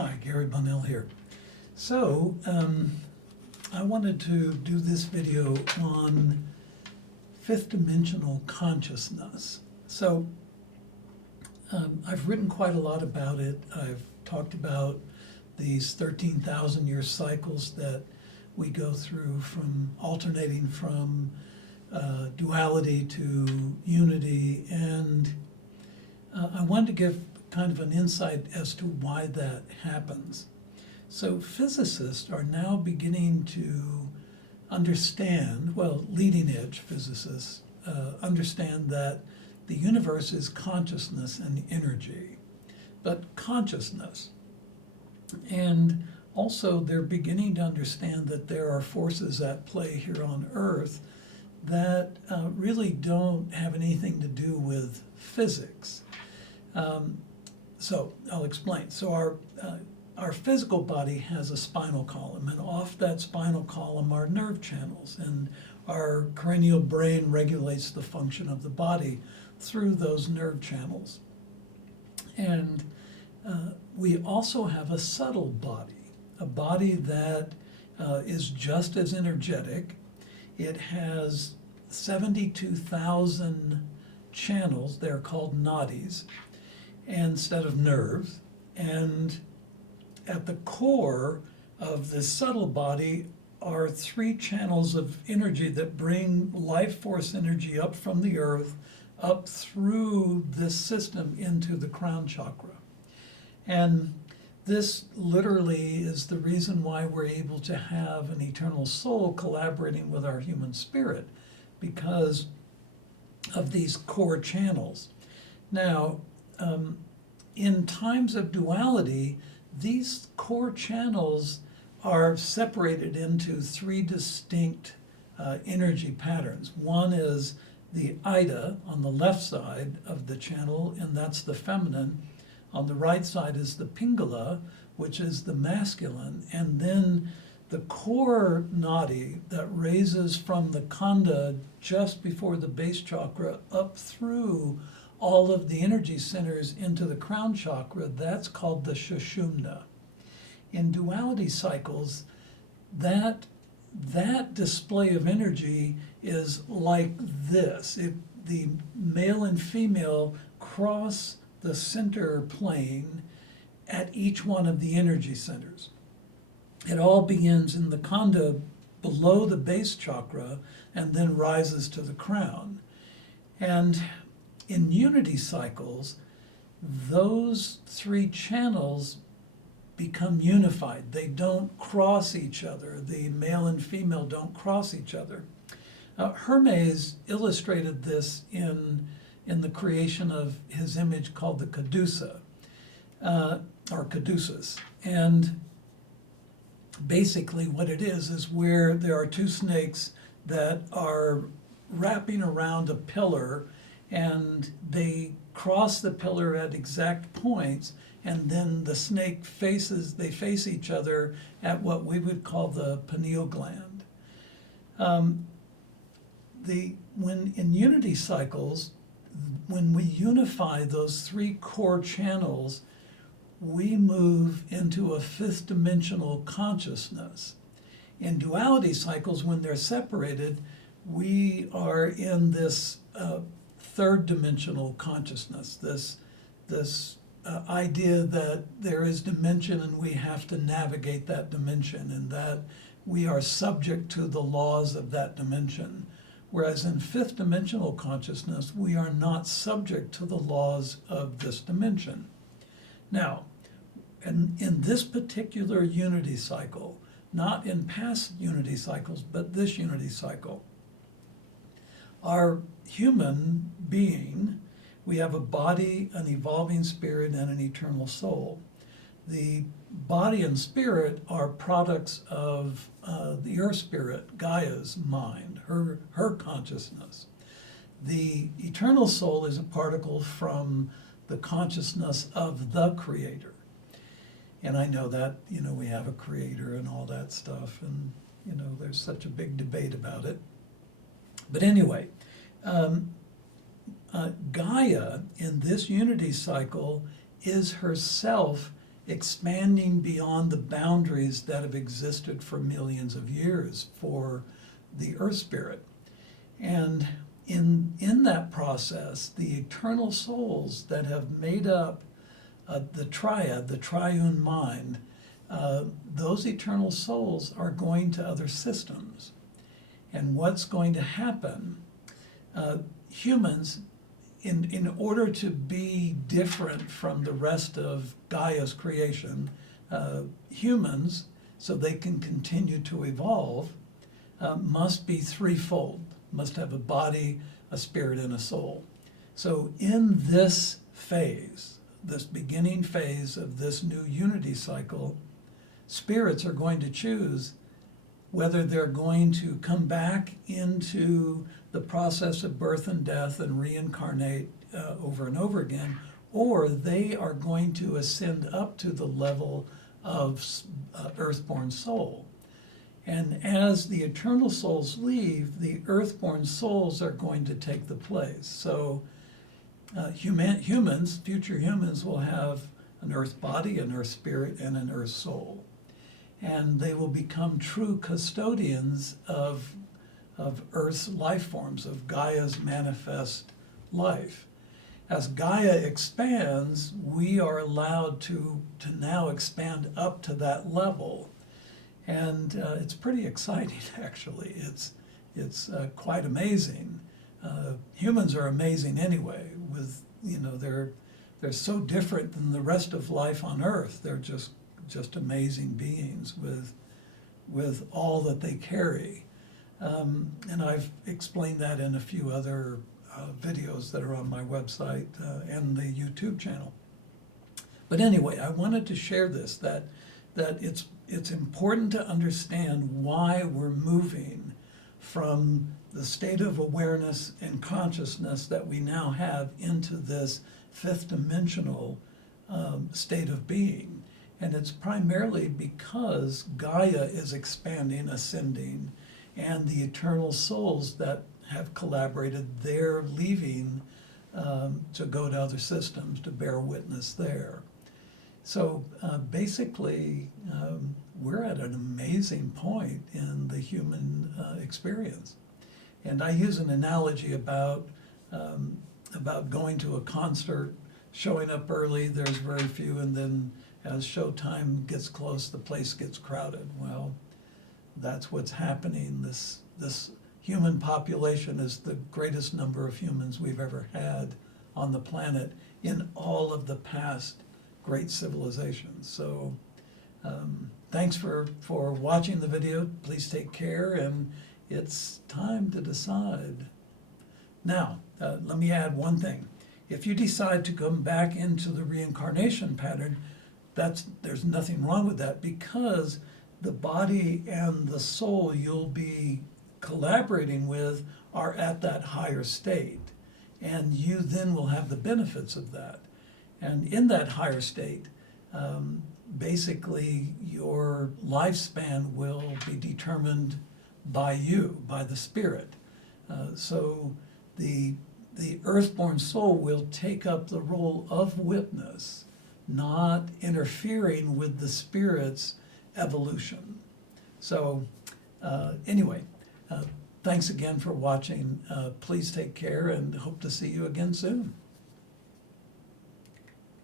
Hi, Gary Bunnell here. So, I wanted to do this video on fifth dimensional consciousness. So, I've written quite a lot about it. I've talked about these 13,000 year cycles that we go through, from alternating from duality to unity, and I wanted to give kind of an insight as to why that happens. So physicists are now beginning to understand, well, leading edge physicists understand that the universe is consciousness and energy, but consciousness. And also they're beginning to understand that there are forces at play here on Earth that really don't have anything to do with physics. So I'll explain. So our physical body has a spinal column, and off that spinal column are nerve channels, and our cranial brain regulates the function of the body through those nerve channels. And we also have a subtle body, a body that is just as energetic. It has 72,000 channels. They're called nadis instead of nerves. And at the core of this subtle body are three channels of energy that bring life force energy up from the earth, up through this system into the crown chakra. And this literally is the reason why we're able to have an eternal soul collaborating with our human spirit, because of these core channels. Now, in times of duality, these core channels are separated into three distinct energy patterns. One is the Ida on the left side of the channel, and that's the feminine. On the right side is the Pingala, which is the masculine, and then the core nadi that raises from the Khanda just before the base chakra up through all of the energy centers into the crown chakra, that's called the Sushumna. In duality cycles, that display of energy is like this. The male and female cross the center plane at each one of the energy centers. It all begins in the Khanda below the base chakra and then rises to the crown. And in unity cycles, those three channels become unified. They don't cross each other. The male and female don't cross each other. Hermes illustrated this in the creation of his image called the Cadusa, or Caduceus. And basically what it is where there are two snakes that are wrapping around a pillar, and they cross the pillar at exact points, and then the snake they face each other at what we would call the pineal gland. When in unity cycles, when we unify those three core channels, we move into a fifth dimensional consciousness. In duality cycles, when they're separated, we are in this third dimensional consciousness, this idea that there is dimension and we have to navigate that dimension, and that we are subject to the laws of that dimension. Whereas in fifth dimensional consciousness, we are not subject to the laws of this dimension. Now, in this particular unity cycle, not in past unity cycles, but this unity cycle, our human being, we have a body, an evolving spirit, and an eternal soul. The body and spirit are products of the earth spirit, Gaia's mind, her consciousness. The eternal soul is a particle from the consciousness of the Creator. And I know that, we have a creator and all that stuff, and, there's such a big debate about it. But anyway, Gaia in this unity cycle is herself expanding beyond the boundaries that have existed for millions of years for the earth spirit. And in that process, the eternal souls that have made up the triad, the triune mind, those eternal souls are going to other systems. And what's going to happen, humans, in order to be different from the rest of Gaia's creation, humans, so they can continue to evolve, must be threefold, must have a body, a spirit, and a soul. So in this phase, this beginning phase of this new unity cycle, spirits are going to choose whether they're going to come back into the process of birth and death and reincarnate over and over again, or they are going to ascend up to the level of earthborn soul. And as the eternal souls leave, the earthborn souls are going to take the place. So humans, future humans, will have an earth body, an earth spirit, and an earth soul. And they will become true custodians of Earth's life forms, of Gaia's manifest life. As Gaia expands, we are allowed to now expand up to that level. And it's pretty exciting, actually. It's quite amazing. Humans are amazing anyway. They're so different than the rest of life on Earth. They're just amazing beings with all that they carry. And I've explained that in a few other videos that are on my website and the YouTube channel. But anyway, I wanted to share this, that it's important to understand why we're moving from the state of awareness and consciousness that we now have into this fifth dimensional state of being. And it's primarily because Gaia is expanding, ascending, and the eternal souls that have collaborated, they're leaving to go to other systems to bear witness there. So basically, we're at an amazing point in the human experience. And I use an analogy about going to a concert, showing up early, there's very few, and then as showtime gets close, the place gets crowded. Well, that's what's happening. This human population is the greatest number of humans we've ever had on the planet in all of the past great civilizations. So thanks for watching the video. Please take care, and it's time to decide. Now, let me add one thing. If you decide to come back into the reincarnation pattern, there's nothing wrong with that, because the body and the soul you'll be collaborating with are at that higher state, and you then will have the benefits of that. And in that higher state, basically your lifespan will be determined by you, by the spirit. So the earthborn soul will take up the role of witness, not interfering with the spirit's evolution. So anyway, thanks again for watching. Please take care, and hope to see you again soon.